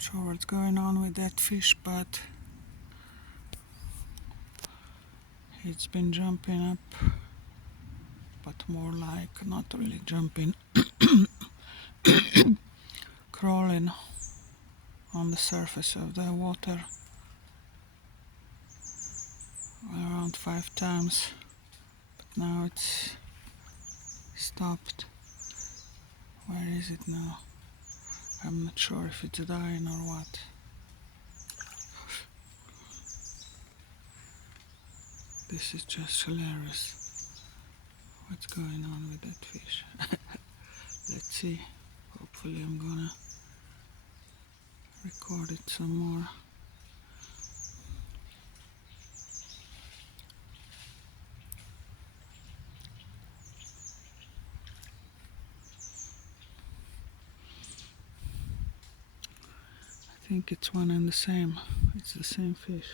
Not sure what's going on with that fish, but it's been jumping up, but more like not really jumping, crawling on the surface of the water around 5 times, but now it's stopped. Where is it now? I'm not sure if it's dying or what. This is just hilarious. What's going on with that fish? Let's see. Hopefully I'm gonna record it some more. I think it's one and the same. It's the same fish.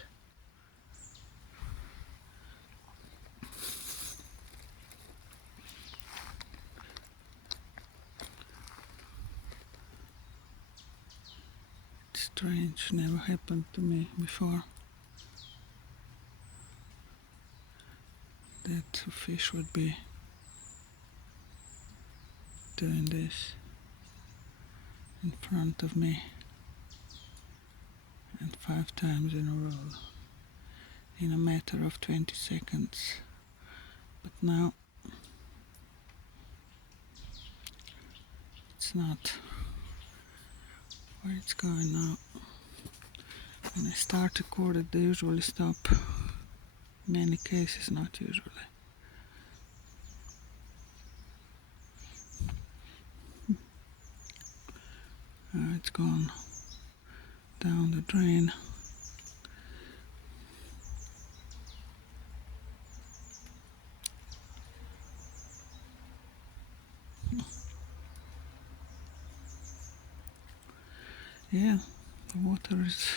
It's strange, never happened to me before. That a fish would be doing this in front of me, and 5 times in a row in a matter of 20 seconds. But now it's not. Where it's going now? When I start to record it, they usually stop. In many cases, not usually. It's gone down the drain. Yeah, the water is...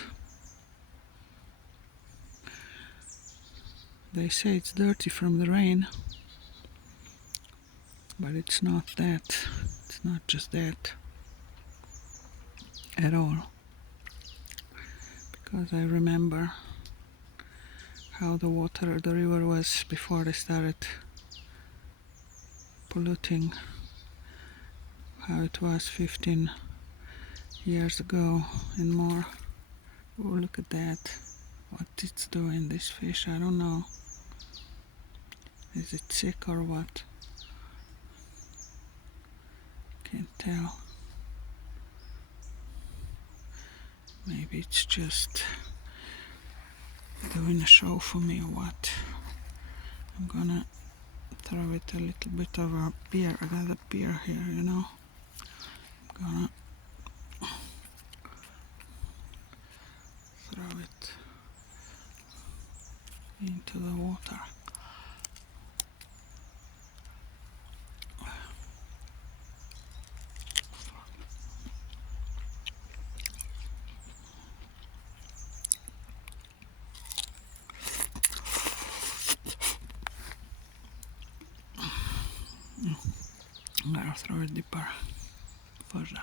They say it's dirty from the rain, but it's not that. It's not just that at all. Because I remember how the water, the river was before they started polluting, how it was 15 years ago and more. Oh, look at that. What it's doing, this fish, I don't know. Is it sick or what? Can't tell. Maybe it's just doing a show for me or what. I'm gonna throw it a little bit of a beer. I got a beer here, you know. I'm gonna throw it into the water. I'm gonna throw it deeper further.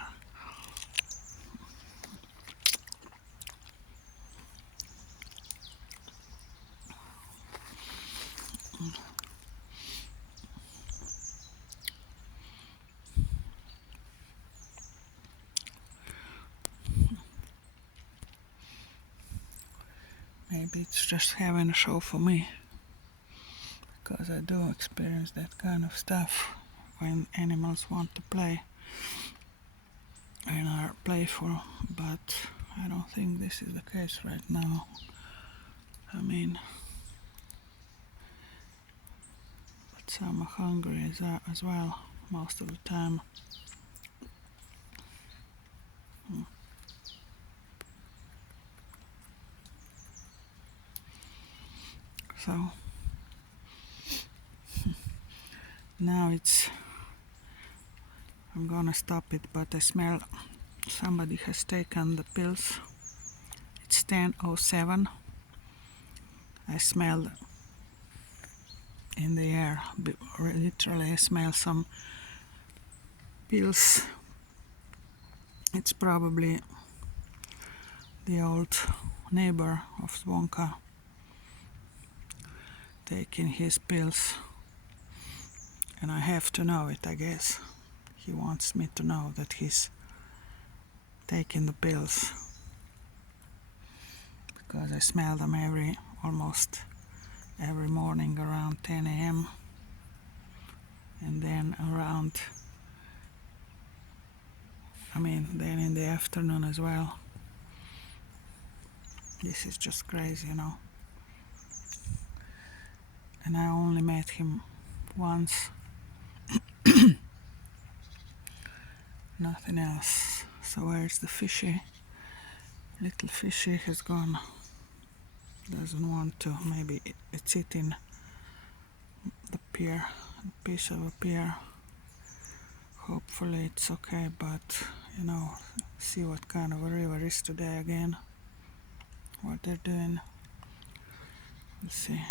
Maybe it's just having a show for me, because I do experience that kind of stuff when animals want to play and are playful, but I don't think this is the case right now. I mean, but some are hungry as well most of the time. So now I'm gonna stop it, but I smell somebody has taken the pills. It's 10:07. I smell in the air, literally I smell some pills. It's probably the old neighbor of Wonka taking his pills, and I have to know it, I guess. He wants me to know that he's taking the pills, because I smell them almost every morning around 10 a.m. and then then in the afternoon as well. This is just crazy, And I only met him once. Nothing else. So where's the fishy? Little fishy has gone. Doesn't want to. Maybe it's eating the pier, a piece of a pier. Hopefully it's okay, but see what kind of a river is today again. What they're doing. We'll see.